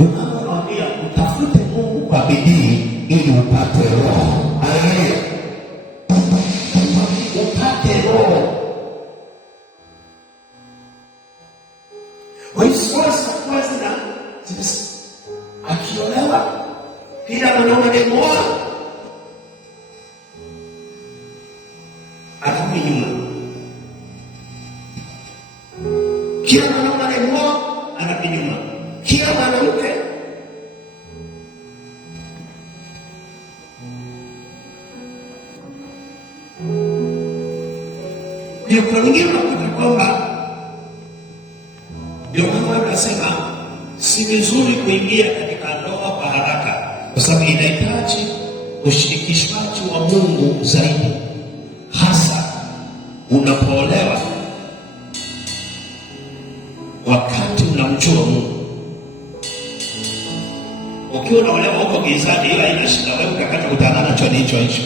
Unamwambia utafute Mungu kwa bidii ili upate roho. Haleluya. Upate roho. Waifuasi na akiolewa kila mwanaume demoa atarudi nyuma. Kila mwanaume demoa anarudi nyuma. Kila mwanamke ndio kuna wengine wanakuta kwamba ndio kama tunasema si vizuri kuingia katika ndoa kwa haraka, kwa sababu inahitaji ushirikishwaji wa Mungu zaidi, hasa unapoolewa wakati unamjua Mungu. Ukiwa unaolewa huko gizani, hiyo haina shida, wewe utakachokutana nacho ni hicho hicho.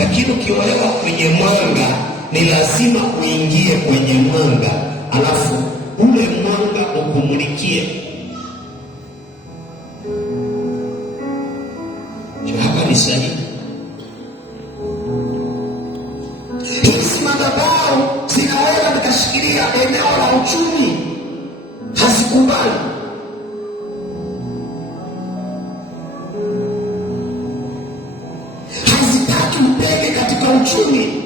Lakini ukiolewa kwenye mwanga, ni lazima uingie kwenye mwanga, alafu ule mwanga ukumulikie. Hapa ni sahihi. Hizi madhabahu zinaweza nikashikilia eneo la uchumi, hazikubali. Hazitaki upende katika uchumi,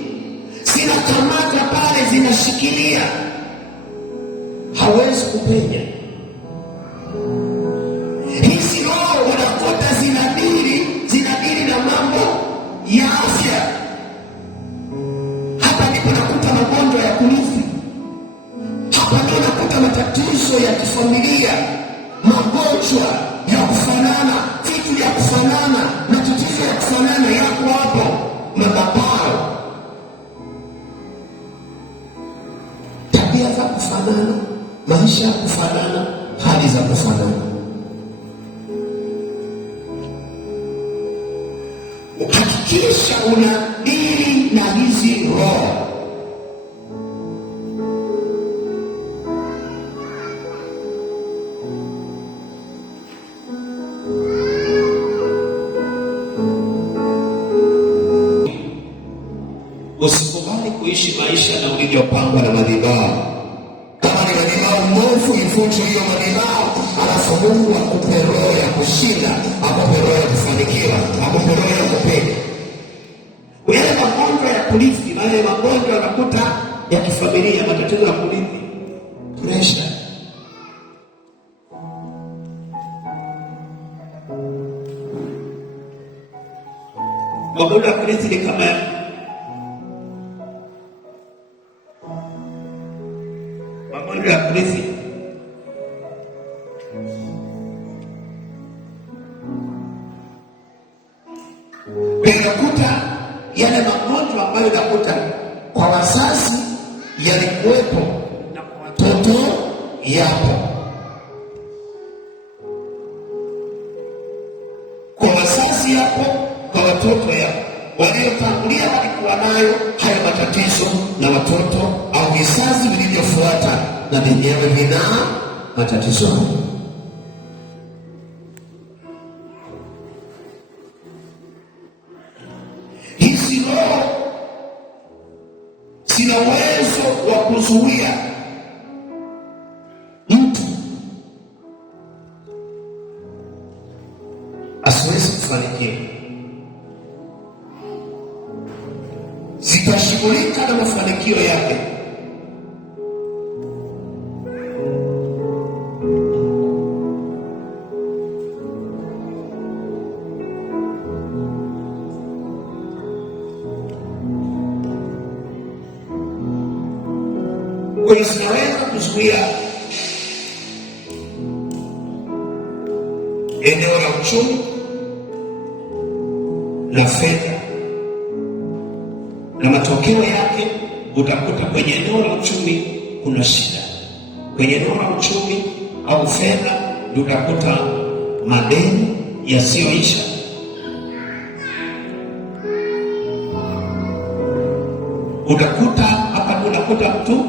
zinakamata pale, zinashikilia, hawezi kupenya. Hizi roho unakuta zinadili na mambo ya afya. Hapa ndipo nakuta magonjwa ya kurithi. Hapa ndio nakuta matatizo ya kifamilia, magonjwa ya kufanana, vitu vya kufanana, matatizo ya kufanana yako hapo, madhabahu, tabia za kufanana, maisha ya kufanana, hali za kufanana. Hakikisha unadili na hizi roho. Usikubali kuishi maisha na ulivyopangwa na madhabahu. Kama ni madhabahu mbovu, ivunje hiyo madhabahu, alafu Mungu akupe roho ya kushinda, akupe roho ya kufanikiwa, akupe roho ya kupenda. Yale magonjwa ya kurithi, yale magonjwa unakuta ya kifamilia, matatizo ya kurithi, pressure, magonjwa ya kurithi ni kama magonjwa ya kurithi unakuta yale magonjwa ambayo unakuta kwa wazazi yalikuwepo na kwa watoto yapo. Kwa wazazi yapo, kwa watoto yapo. Waliotangulia walikuwa nayo haya matatizo, na watoto au vizazi vilivyofuata na vyenyewe vina matatizo. Hizi roho zina uwezo wa kuzuia mtu asiwezi kufanikiwa. Zitashughulika na mafanikio yake. Zinaweza kuzuia eneo la uchumi na fedha, na matokeo yake utakuta kwenye eneo la uchumi kuna shida. Kwenye eneo la uchumi au fedha utakuta madeni yasiyoisha, utakuta hapa unakuta mtu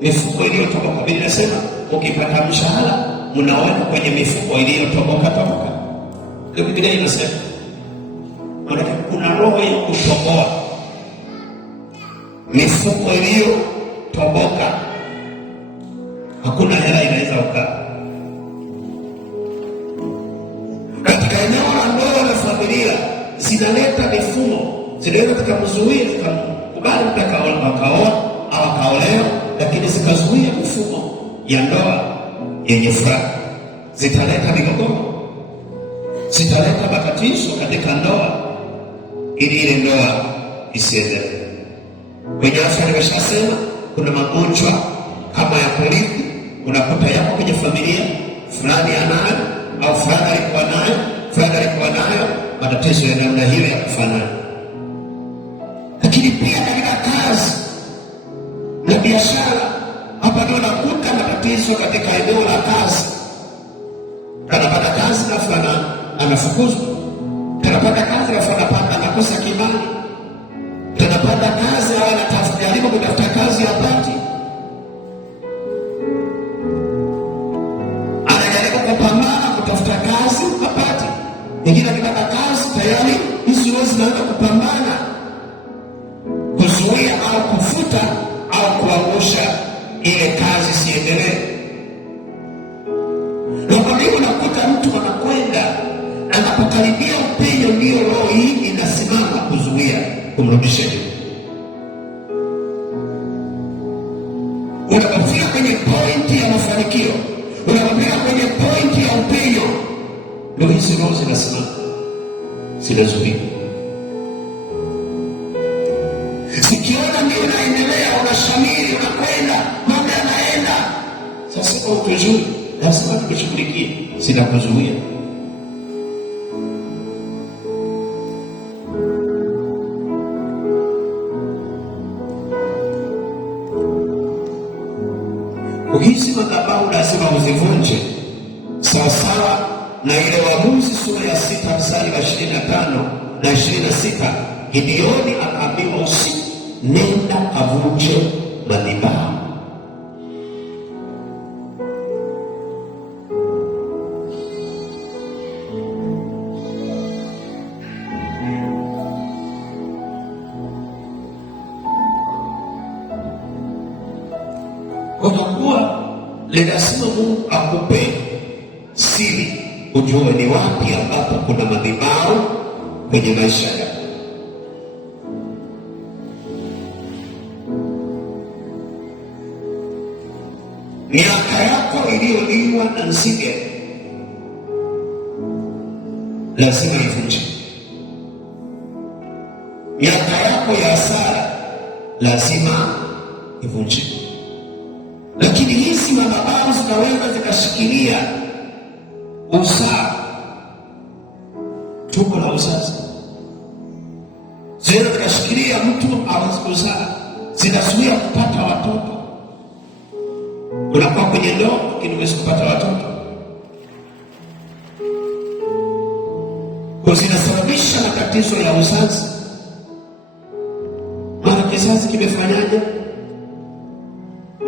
mifuko iliyotoka kwa Biblia inasema ukipata mshahara mnaona kwenye mifuko iliyotoboka toboka. Ndio Biblia inasema kuna roho ya kutoboa mifuko iliyotoboka. Hakuna hela inaweza kukaa katika eneo la ndoa na familia. Zinaleta mifumo, zinaweza zikamzuia, zikamkubali mtu akaoa au akaolewa, lakini zikazuia mifumo ya ndoa yenye furaha. Zitaleta migogoro, zitaleta matatizo katika ndoa, ili ile ndoa isiendelee. Kwenye afya nimeshasema kuna magonjwa kama ya kurithi, unakuta yako kwenye familia fulani anayo, au fulani alikuwa nayo, matatizo ya namna hiyo ya kufanana. Lakini pia katika kazi na biashara, hapa ndio unakuta matatizo katika eneo la kazi. Anapata kazi na fulani anafukuzwa, anapata kazi na fulani anakosa kibali, anapata kazi au anajaribu kutafuta kazi hapati, anajaribu kupambana kutafuta kazi hapati. Nyingine akipata kazi tayari hizi roho zinaanza kupambana kuzuia au kufuta au kuangusha ile kazi siendelee. Ndio unakuta mtu anakwenda anapokaribia upenyo, ndio roho hii inasimama kuzuia kumrudisha nyuma. Unapofika kwenye pointi ya mafanikio, unapofika kwenye pointi ya upenyo, ndio hizi roho zinasimama, zinazuia. Sikiona ndio unaendelea, unashamiri, unakwenda, mambo yanaenda. Sasa kwa ukuzuri, lazima tukushughulikie, zinakuzuia. Hizi madhabahu lazima uzivunje, sawasawa na ile Waamuzi sura ya 6 mstari wa 25 na 26. Gideoni akaambiwa usiku, nenda avunje madhabahu. Kwa kuwa lazima Mungu akupe siri, ujue ni wapi ambapo kuna madhabahu kwenye maisha yako. Miaka yako iliyoliwa na nzige lazima ivunje. Miaka yako ya hasara lazima ivunje. Lakini hizi madhabahu zinaweza zikashikilia uzao, tumbo la uzazi, zinaweza zikashikilia mtu hawezi kuzaa, zinazuia kupata watoto. Unakuwa kwenye ndoa lakini huwezi kupata watoto, kwa zinasababisha matatizo ya uzazi. Maana kizazi kimefanyaje?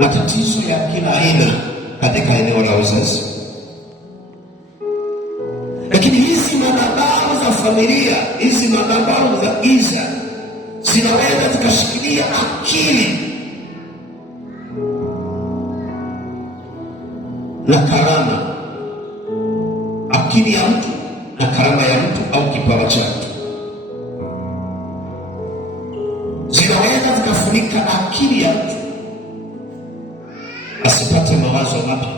Matatizo ya kila aina katika eneo la uzazi. Lakini hizi madhabahu za familia, hizi madhabahu za giza zinaweza zikashikilia akili na karama, akili ya mtu na karama ya mtu au kipawa cha mtu. Zinaweza zikafunika akili ya mtu asipate mawazo mapya,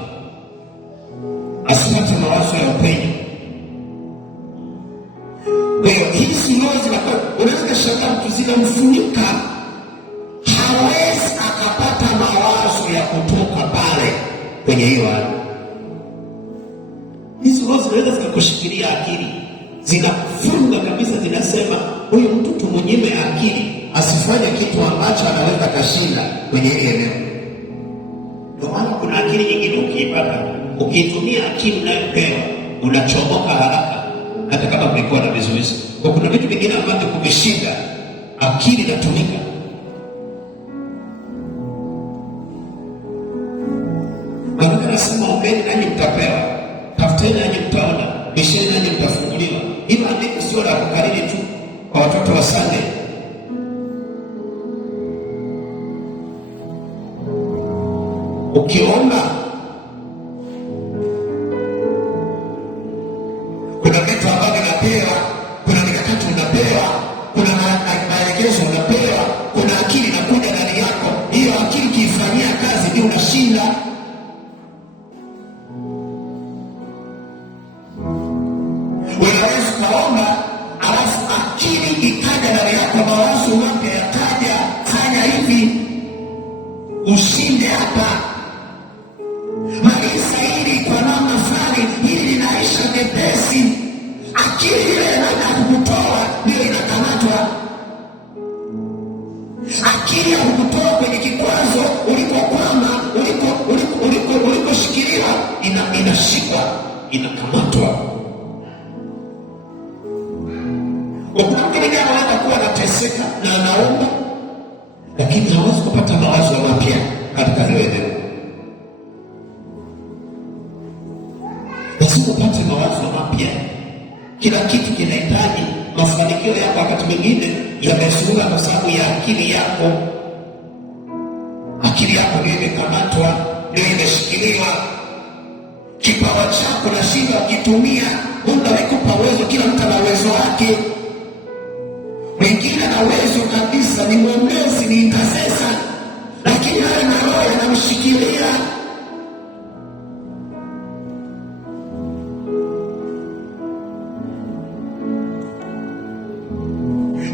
asipate mawazo ya upenyo. Kwa hiyo hizi roho zinakuwa, unaweza kushangaa mtu zinamfunika, hawezi akapata mawazo ya kutoka pale kwenye hiyo hali. Hizi roho zinaweza zikakushikilia akili, zinafunga kabisa, zinasema huyu mtu tumunyime akili, asifanye kitu ambacho anaweza kashinda kwenye ile eneo. Ndio maana kuna akili nyingine ukiipata, ukiitumia akili unayopewa unachomoka haraka, hata kama kulikuwa na vizuizi. Kwa kuna vitu vingine ambavyo kumeshinda, akili inatumika. Maana nasema ombeni nanyi mtapewa. watoto wa Sunday. Ukiomba kuna vitu ambavyo unapewa, kuna mikakati unapewa, kuna maelekezo unapewa, kuna akili inakuja ndani yako. Hiyo akili kiifanyia kazi ndio unashinda. Unaweza kuomba alafu akili ikaja ndani yako, mawazo mapya yakaja, fanya hivi ushinde hapa, malisa hili kwa namna fulani, hili linaisha mepesi. Akili ile inaenda kukutoa, ndio inakamatwa. Akili ya kukutoa kwenye kikwazo ulipokwama, uliposhikiliwa, inashikwa, inakamatwa. Kuna mwingine anaweza kuwa anateseka na anaomba, lakini hawezi kupata mawazo mapya katika hilo eneo. Lazima upate mawazo mapya. Kila kitu kinahitaji mafanikio yako. Wakati mwingine yamezuka kwa sababu ya akili yako. Akili yako ndio imekamatwa, ndio imeshikiliwa. Kipawa chako na shida ukitumia, Mungu amekupa uwezo. Kila mtu ana uwezo wake. Mwingine ana uwezo kabisa, ni mwombezi, ni intercessor, lakini haya na roho yanamshikilia.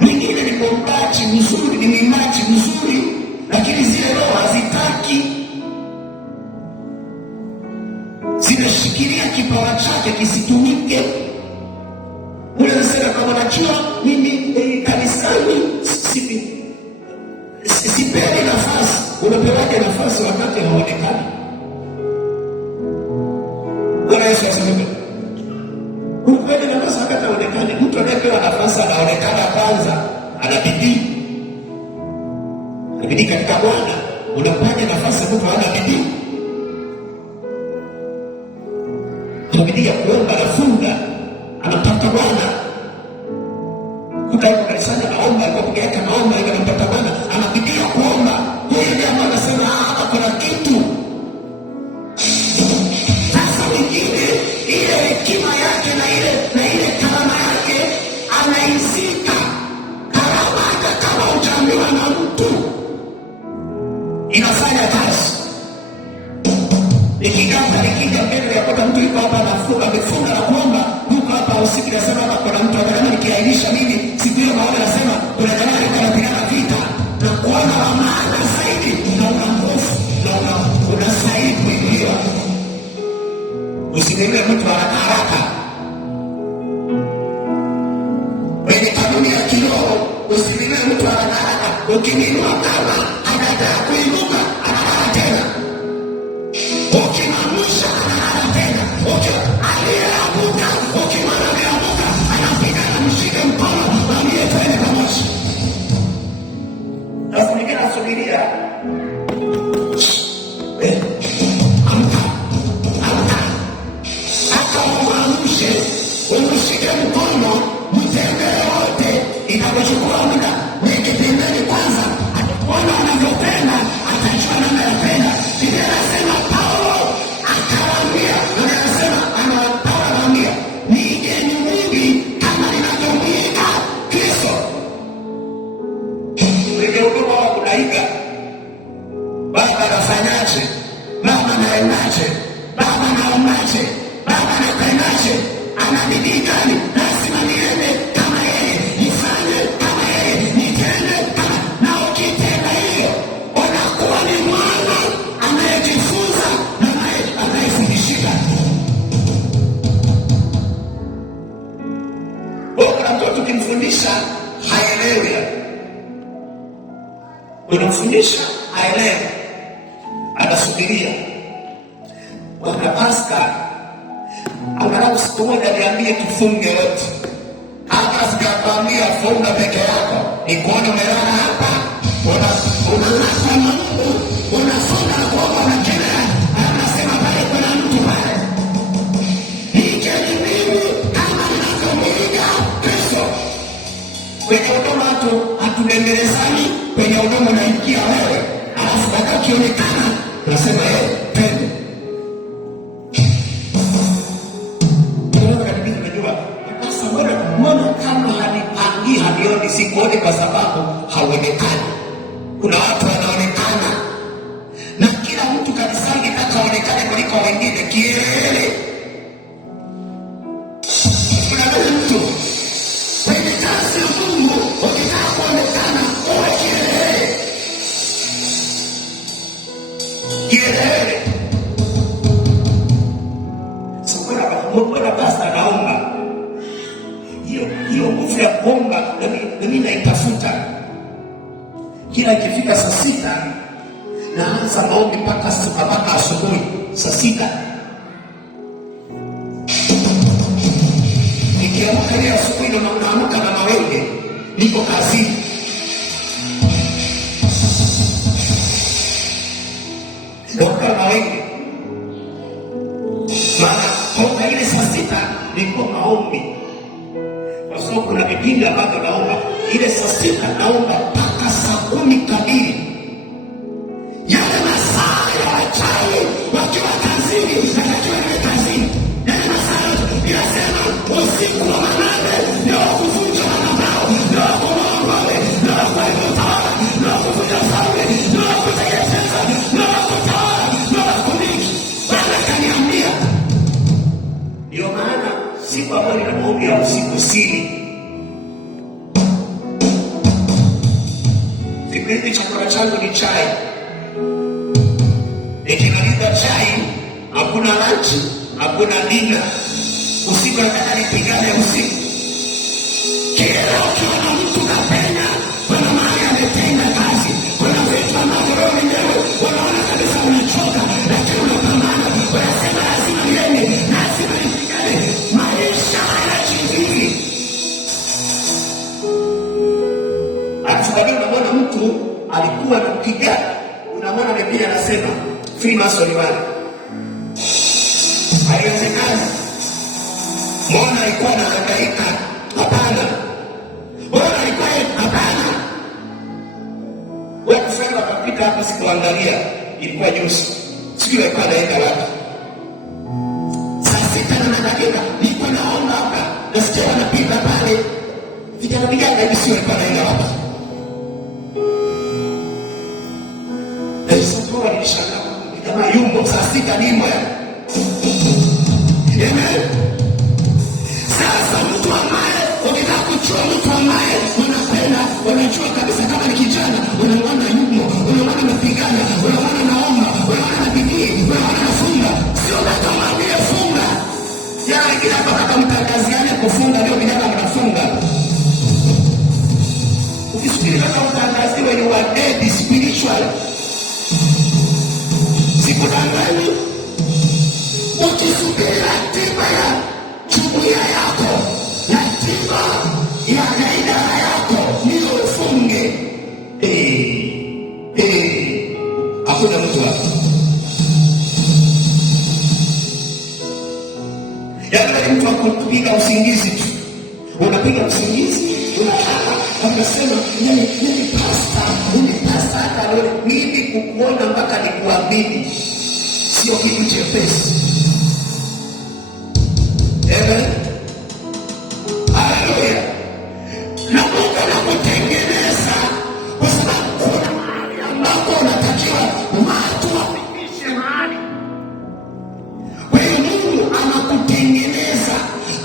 Mwingine ni mwombaji mzuri, ni mwimaji mzuri, lakini zile roho hazitaki, zinashikilia kipawa chake kisitumike. Ule anasema kama najua mimi kanisani sipendi nafasi. Unapewaje nafasi wakati haonekani? Bwana Yesu asifiwe. Unapewaje nafasi wakati haonekani? Mtu anayepewa nafasi anaonekana kwanza, ana bidii. Bidii katika Bwana. Unapewaje nafasi mtu hana bidii? Ana bidii ya kuomba na funga, anamtafuta Bwana. Yuko kanisani anaomba, yuko peke yake anaomba, yuko anampata Bwana, anapitia kuomba. Yeye ndiye ambaye anasema hapa kuna kitu. Sasa wengine ile hekima yake na ile karama yake anaizika. Karama hata kama utaambiwa na mtu inafanya kazi. Nikija mbele ya kwa mtu yuko hapa anafunga, amefunga na kuomba, yuko hapa usiku nasema hapa kuna mtu anataka nikiainisha mimi siku hiyo maana nasema kuna jamaa alikuwa anapigana vita na kuona wa maana zaidi na una nguvu na unastahili kuinuliwa. Usimuinue mtu haraka haraka. Kwenye kanuni ya kiroho usimuinue mtu haraka haraka. Ukimwinua kama anataka kuinuka analala tena. Ukimwamsha analala tena. Aliyeanguka ukimwona ameanguka anapigana, mshike mkono mwambie twende pamoja. Sasa mwingine anasubiria. Amka. Hata umwamshe, umshike mkono, mtembee wote. Inapochukua muda, weke pembeni kwanza. Atakuona unavyopenda, atajua unayopenda. Biblia inasema Paulo akawaambia, Biblia inasema anawaambia, niigeni mimi kama ninavyomwiga Kristo. Kwenye huduma wa kunaiga, baba anafanyaje? Baba anaendaje? Baba anaombaje? Baba anakwendaje? Ana bidii gani? Lazima niende kama yeye, nifanye kama yeye, nitende kama. Na ukitenda hiyo, unakuwa ni mwana anayejifunza na anayefundishika. Kuna mtoto ukimfundisha haelewi. Unamfundisha haelewi, anasubiria. Wakati Pasaka angalau siku moja niambie tufunge wote. Hata sikakwambia funga peke yako, ni kuona umelala hapa, unanasa Mungu, unafunga na kuomba na kile anasema pale kuna mtu pale. Niigeni mimi kama ninavyomwiga Kristo. Kwenye usikuone kwa sababu hauonekani. Kuna watu wanaonekana, na kila mtu kanisani anataka aonekane kuliko wengine. Kielele. Kuna mtu kwenye kazi ya Mungu ukitaka kuonekana uwe kielele. Kielele. Mbona basta naomba? Hiyo nguvu ya kuomba na mimi naitafuta. Kila ikifika saa 6 naanza maombi mpaka asubuhi saa 6. Nikiamka ile asubuhi na naamka na mawenge, niko kazini. Ndoka mawenge. Maana ile saa 6 niko maombi. Kwa sababu kuna vipindi ambavyo naomba. Ile saa 6 naomba mpaka saa 10 kamili. Yale masaa ya wachawi wakiwa kazini, natakiwa niwe kazini. Yale masaa yanasema usiku wa manane ndio kuvunja madhabahu, ndio kuomba, ndio kuitawala, ndio kuvunja falme, ndio kuteketeza, ndio kutawala, ndio kumiliki. Bwana kaniambia. Ndio maana siku ambayo ninaomba ya usiku siri. Kipindi chakula changu ni chai. Nikimaliza chai, hakuna lunch, hakuna dinner. Usiku nataka nipigane usiku. Kila ukiona mtu kapenya, kuna mahali ametenda kazi, kuna vitu ambavyo wewe mwenyewe unaona kabisa unachoka, lakini unapambana, unasema lazima niende, lazima nipigane. Maisha hayajivii. Akisababia unamwona mtu alikuwa anapiga, unamwona Biblia anasema Freemason wale. Haiwezekani. Mbona alikuwa anahangaika? Hapana. Mbona alikuwa hapana. Wewe kusema kapita hapa sikuangalia, ilikuwa juzi. Sijui alikuwa anaenda wapi. Saa 6:00 nilikuwa naomba hapa, nasikia wanapita pale. Vijana hivi sio alikuwa anaenda wapi. Sasa nilishangaa kama yumbo saa 6 nimo ya. Amen. Sasa mtu ambaye ukitaka kujua mtu ambaye unapenda, unajua kabisa kama ni kijana, unaona yumbo, unaona anapigana, unaona anaomba, unaona anabidii, unaona anafunga, sio kama vile funga. Yale kila mpaka mtangaziane kufunga ndio vijana wanafunga. Ukisikiliza kama mtangaziwe ni wa dead spiritual. Sikudangani. Ukisubiri ratiba ya jumuiya yako, ratiba ya idara yako, ndio ufunge. Hakuna mtu hapa. Yaani mtu akupiga usingizi tu. Unapiga usingizi, unalala, unasema nini pasta hata leo mimi kukuona mpaka nikuamini. Sio kitu chepesi. Amen. Haleluya. Na Mungu anakutengeneza kwa sababu kuna mahali ambapo unatakiwa watu wafikishe mahali. Kwa hiyo Mungu anakutengeneza,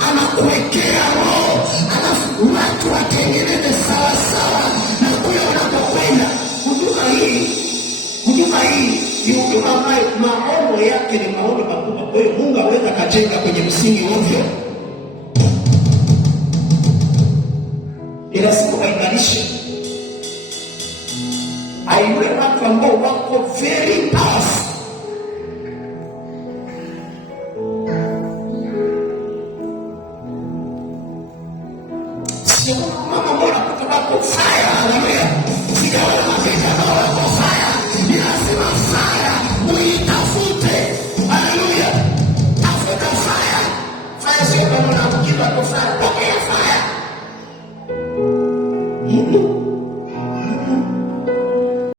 anakuwekea roho, alafu watu watengeneze sawa sawa na kule unapokwenda. Huduma hii ni huduma ambayo maono yake ni maono makubwa. Kwa hiyo Mungu aweza kajenga kwenye msingi ovyo. Ila siku aimarishe. Aiwe watu ambao wako very powerful. Sio mama mbona kutoka kwa fire, haleluya. Sijaona mapita na wako fire. Ni lazima fire uitafute. Haleluya. Tafuta fire. Fire sio kama unakukipa kwa fire, pokea fire.